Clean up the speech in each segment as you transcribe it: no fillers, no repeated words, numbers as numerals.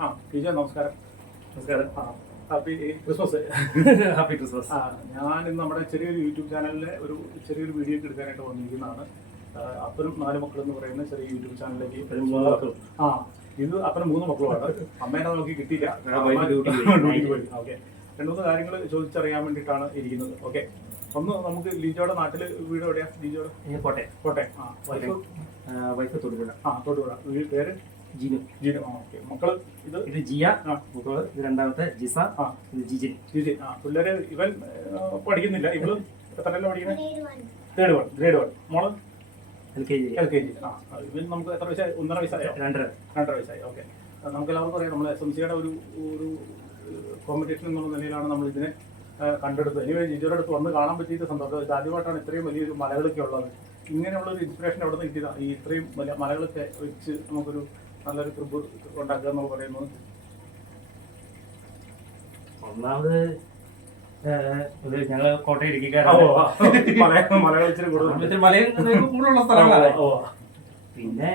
Teacher നമസ്കാരം. നമസ്കാരം. Happy Christmas. Happy Christmas. ഞാൻ ഇന്ന് നമ്മുടെ ചെറിയൊരു യൂട്യൂബ് ചാനലിലെ ചെറിയൊരു വീഡിയോ ഒക്കെ എടുക്കാനായിട്ട് വന്നിരിക്കുന്നതാണ്. അപ്പനും 4 മക്കളും എന്ന് പറയുന്ന ചെറിയ യൂട്യൂബ് ചാനലിലേക്ക് ഇത് അപ്പനും 3 മക്കളുമാണ്. അമ്മേനെ നമുക്ക് കിട്ടിയില്ല. ഓക്കെ, 2-3 കാര്യങ്ങൾ ചോദിച്ചറിയാൻ വേണ്ടിയിട്ടാണ് ഇരിക്കുന്നത്. ഓക്കെ, ഒന്ന് നമുക്ക് ലിജോയുടെ നാട്ടില് വീട് എവിടെയാ? ലിജോയുടെ കോട്ടയം. വൈഫ് തൊടുപുഴ. തൊടുപുഴ. പേര് ജിനു. ഓക്കെ, മക്കള് ഇത് ജിയ, മക്കള് ഇത് രണ്ടാമത്തെ ജിസ, ഇത് ജിജിൻ. പിള്ളേര് ഇവൻ പഠിക്കുന്നില്ല. ഇവള് എത്രയല്ല പഠിക്കുന്നത്? ഗ്രേഡ് 1. മോള് LKG. ഇവൻ നമുക്ക് എത്ര വയസ്സായി? 1.5 വയസ്സായോ? 2.5 വയസ്സായി. ഓക്കെ, നമുക്ക് എല്ലാവർക്കും അറിയാം നമ്മൾ SMCയുടെ ഒരു കോമ്പറ്റീഷൻ എന്നുള്ള നിലയിലാണ് നമ്മൾ ഇതിനെ കണ്ടെടുത്തത്. ഇനി ജിജോയുടെ അടുത്ത് വന്ന് കാണാൻ പറ്റിയത് സന്തോഷം. ഇത് ആദ്യമായിട്ടാണ് ഇത്രയും വലിയൊരു മലകളൊക്കെ ഉള്ളത്. ഇങ്ങനെയുള്ള ഒരു ഇൻസ്പിറേഷൻ എവിടെ നിന്ന് കിട്ടിയതാണ്? ഈ ഇത്രയും വലിയ മലകളൊക്കെ വെച്ച് നമുക്കൊരു നല്ലൊരു ട്രിപ്പ് ഉണ്ടാക്കുക എന്ന് പറയുന്നത്. ഒന്നാമത് ഞങ്ങള് കോട്ടയം ഇടുക്കിക്കാരാണ്. കൂടുതലുള്ള സ്ഥലങ്ങളാണ്. പിന്നെ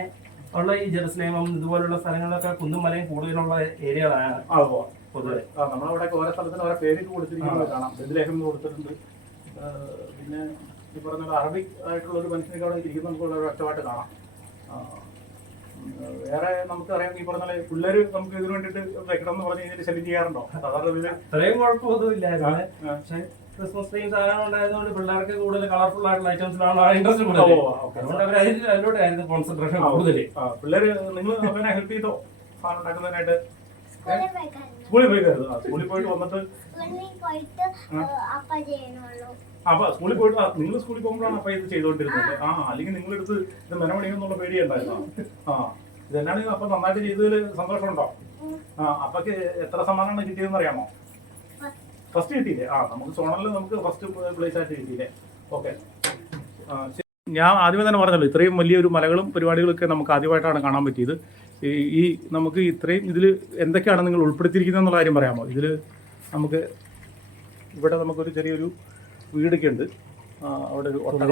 ഉള്ള ഈ ജെറുസലേമും ഇതുപോലുള്ള സ്ഥലങ്ങളിലൊക്കെ കുന്നും മലയും കൂടുതലുള്ള ഏരിയകളാണ് പൊതുവെ. നമ്മളവിടെ ഓരോ സ്ഥലത്തിന് ഓരോ പേരൊക്കെ കൊടുത്തിരിക്കുന്നത് കാണാം. ബദലേഹം കൊടുത്തിട്ടുണ്ട്. പിന്നെ ഈ പറഞ്ഞ അറബിക് ആയിട്ടുള്ള ഒരു മനുഷ്യനൊക്കെ അവിടെ ഇരിക്കുന്ന നമുക്ക് ഒറ്റമായിട്ട് കാണാം. വേറെ നമുക്കറിയാം, ഈ പറഞ്ഞ പിള്ളേര് നമുക്ക് ഇതിനു വേണ്ടിട്ട് വെക്കണം എന്ന് പറഞ്ഞു കഴിഞ്ഞാൽ ശല്യം ചെയ്യാറുണ്ടോ? സാധാരണ അത്രയും കുഴപ്പമൊന്നുമില്ലായിരുന്നു. പക്ഷെ ക്രിസ്മസ് ട്രീം സാധനം ഉണ്ടായതുകൊണ്ട് പിള്ളേർക്ക് കൂടുതൽ കളർഫുൾ ആയിട്ടുള്ള ഐറ്റംസിലാണ് ഇൻട്രസ്റ്റ് കൂടുതൽ. അതുകൊണ്ട് അവർ അതിലൂടെയായിരുന്നു കോൺസെൻട്രേഷൻ കൂടുതൽ. പിള്ളേര് നിങ്ങൾ അവനെ ഹെൽപ്പ് ചെയ്തോ സാധനം ഉണ്ടാക്കുന്നതിനായിട്ട്? സ്കൂളിൽ പോയിക്കായിരുന്നു. സ്കൂളിൽ പോയിട്ട് വന്നിട്ട് അപ്പൊ സ്കൂളിൽ പോയിട്ട് നിങ്ങൾ സ്കൂളിൽ പോകുമ്പോഴാണ് അപ്പൊ ഇത് ചെയ്തോണ്ടിരുന്നത്. അല്ലെങ്കിൽ നിങ്ങളെടുത്ത് ഇത് മെനമണിയെന്നുള്ള പേടിയുണ്ടായിരുന്നു. ഇതെന്നാണ് അപ്പൊ നന്നായിട്ട് ചെയ്തതിൽ സന്തോഷമുണ്ടോ? അപ്പൊക്ക് എത്ര സമ്മാനമാണ് കിട്ടിയതെന്ന് അറിയാമോ? ഫസ്റ്റ് കിട്ടിയില്ലേ? നമുക്ക് സോണലിൽ നമുക്ക് ഫസ്റ്റ് പ്ലേസ് ആയിട്ട് കിട്ടിയില്ലേ? ഓക്കെ, ഞാൻ ആദ്യമേ തന്നെ പറഞ്ഞല്ലോ, ഇത്രയും വലിയൊരു മലകളും പരിപാടികളൊക്കെ നമുക്ക് ആദ്യമായിട്ടാണ് കാണാൻ പറ്റിയത്. ഈ നമുക്ക് ഇത്രയും ഇതിൽ എന്തൊക്കെയാണ് നിങ്ങൾ ഉൾപ്പെടുത്തിയിരിക്കുന്നത് എന്നുള്ള കാര്യം പറയാമോ? ഇതിൽ നമുക്ക് ഇവിടെ നമുക്കൊരു ചെറിയൊരു വീടൊക്കെ ഉണ്ട്. അവിടെ ഒരു തുണി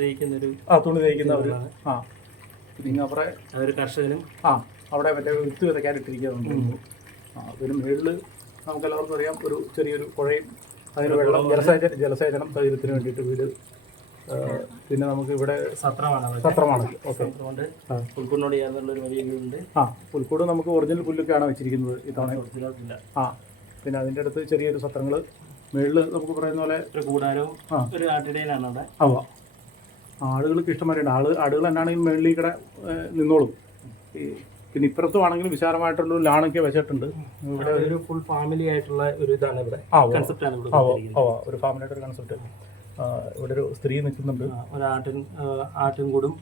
തയ്ക്കുന്ന ഒരു പിന്നെ അവിടെ കർഷകനും അവിടെ മറ്റേ വിത്ത് വിതയ്ക്കാനിട്ടിരിക്കുന്നുണ്ട്. പിന്നെ മേളിൽ നമുക്ക് എല്ലാവർക്കും അറിയാം ഒരു ചെറിയൊരു പുഴയും അതിന് വെള്ളം ജലസേചനം സൗകര്യത്തിന് വേണ്ടിയിട്ട് വീട്. പിന്നെ നമുക്ക് ഇവിടെ സത്രമാണ്. ഓക്കെ, പുൽക്കൂടിനോട് ചേർന്നുള്ള ഒരു വലിയ വീടുണ്ട്. പുൽക്കൂട് നമുക്ക് ഒറിജിനൽ പുല്ലൊക്കെയാണ് വെച്ചിരിക്കുന്നത് ഇത്തവണ. പിന്നെ അതിൻ്റെ അടുത്ത് ചെറിയൊരു സത്രങ്ങൾ, മേളിൽ നമുക്ക് പറയുന്ന പോലെ ഒരു കൂടാരവും ഒരു ആട്ടിടയിലാണ് അവിടെ. ആളുകൾക്ക് ഇഷ്ടംമാരുണ്ട്. ആടുകൾ എന്നാണ് ഈ മേളിൽ കൂടെ നിന്നോളും. പിന്നെ ഇപ്പുറത്തും ആണെങ്കിലും വിശാലമായിട്ടുള്ള ഒരു ലാണൊക്കെ വെച്ചിട്ടുണ്ട്. ഇവിടെ ഒരു ഫുൾ ഫാമിലി ആയിട്ടുള്ള ഒരു ഇതാണ് ഇവിടെ കൺസെപ്റ്റാണ്. ഒരു ഫാമിലി ആയിട്ടൊരു കൺസെപ്റ്റ്. ഇവിടെ ഒരു സ്ത്രീ നിൽക്കുന്നുണ്ട്. ഒരു ആട്ടിൻകൂടും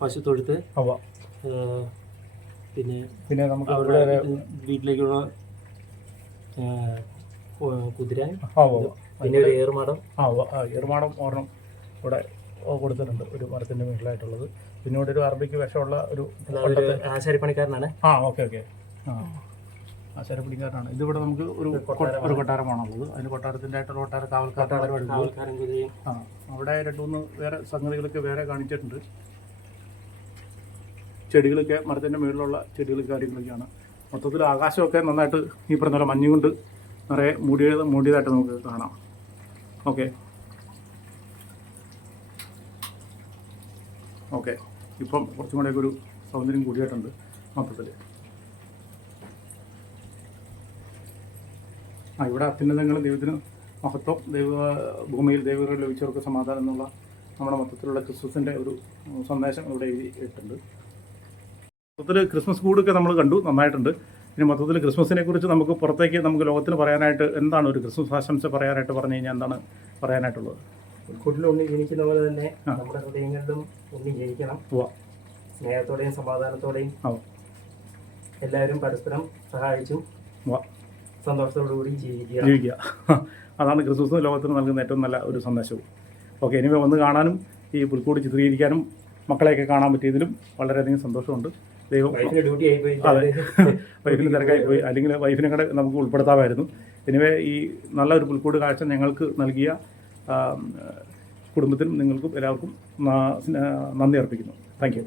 പശുത്തൊഴുത്ത്. പിന്നെ നമുക്ക് വീട്ടിലേക്കുള്ള കുതിര, പിന്നെ ഒരു ഏറുമാടം ഒരെണ്ണം ഇവിടെ കൊടുത്തിട്ടുണ്ട്, ഒരു മരത്തിന്റെ മുകളിലായിട്ടുള്ളത്. പിന്നെ ഇവിടെ ഒരു അറബിക്ക് വിഷമുള്ള ഒരു ആശാരിപ്പണിക്കാരനാണ്. ഓക്കെ, ആശാരിപ്പണിക്കാരനാണ്. ഇതിവിടെ നമുക്ക് ഒരു കൊട്ടാരമാണുള്ളത്. അതിന് കൊട്ടാരത്തിന്റെ ആയിട്ടുള്ള കൊട്ടാര കാവൽക്കാരൻ. അവിടെ 2-3 വേറെ സംഗതികളൊക്കെ വേറെ കാണിച്ചിട്ടുണ്ട്. ചെടികളൊക്കെ മരത്തിന്റെ മുകളിലുള്ള ചെടികളും കാര്യങ്ങളൊക്കെയാണ്. മൊത്തത്തിൽ ആകാശമൊക്കെ നന്നായിട്ട് ഈ പറഞ്ഞ പോലെ മഞ്ഞുകൊണ്ട് നിറയെ മൂടിയതായിട്ട് നമുക്ക് കാണാം. ഓക്കെ, ഇപ്പം കുറച്ചും കൂടെയൊക്കെ ഒരു സൗന്ദര്യം കൂടിയിട്ടുണ്ട് മൊത്തത്തിൽ. ഇവിടെ അത്യുന്നതങ്ങളും ദൈവത്തിന് മഹത്വം, ഭൂമിയിൽ ദൈവങ്ങൾ ലഭിച്ചവർക്ക് സമാധാനം എന്നുള്ള നമ്മുടെ മൊത്തത്തിലുള്ള ക്രിസ്മസിൻ്റെ ഒരു സന്ദേശം ഇവിടെ എഴുതിയിട്ടുണ്ട്. മൊത്തത്തിൽ ക്രിസ്മസ് കൂടൊക്കെ നമ്മൾ കണ്ടു, നന്നായിട്ടുണ്ട്. പിന്നെ മൊത്തത്തിൽ ക്രിസ്മസിനെ കുറിച്ച് നമുക്ക് പുറത്തേക്ക് നമുക്ക് ലോകത്തിന് പറയാനായിട്ട് എന്താണ് ഒരു ക്രിസ്മസ് ആശംസ പറയാനായിട്ട് പറഞ്ഞു കഴിഞ്ഞാൽ എന്താണ് പറയാനായിട്ടുള്ളത്? ഉൾക്കൂട്ടിൽ ഉണ്ണി ജനിക്കുന്ന പോലെ തന്നെ നമ്മുടെ ഹൃദയങ്ങളിലും ഉണ്ണി ജനിക്കണം. സ്നേഹത്തോടെയും സമാധാനത്തോടെയും എല്ലാവരും പരസ്പരം സഹായിച്ചും സന്തോഷത്തോടുകൂടി ജീവിക്കുക. അതാണ് ക്രിസ്മസ് ലോകത്തിന് നൽകുന്ന ഏറ്റവും നല്ല ഒരു സന്ദേശവും. ഓക്കെ, ഇനി വന്ന് കാണാനും ഈ പുൽക്കൂട് ചിത്രീകരിക്കാനും മക്കളെയൊക്കെ കാണാൻ പറ്റിയതിലും വളരെയധികം സന്തോഷമുണ്ട്. ദൈവം വൈഫിന് തിരക്കായി പോയി, അല്ലെങ്കിൽ വൈഫിനെ കൂടെ നമുക്ക് ഉൾപ്പെടുത്താമായിരുന്നു. എനിവേ ഈ നല്ലൊരു പുൽക്കൂട് കാഴ്ച ഞങ്ങൾക്ക് നൽകിയ കുടുംബത്തിനും നിങ്ങൾക്കും എല്ലാവർക്കും നന്ദി അർപ്പിക്കുന്നു. Thank you.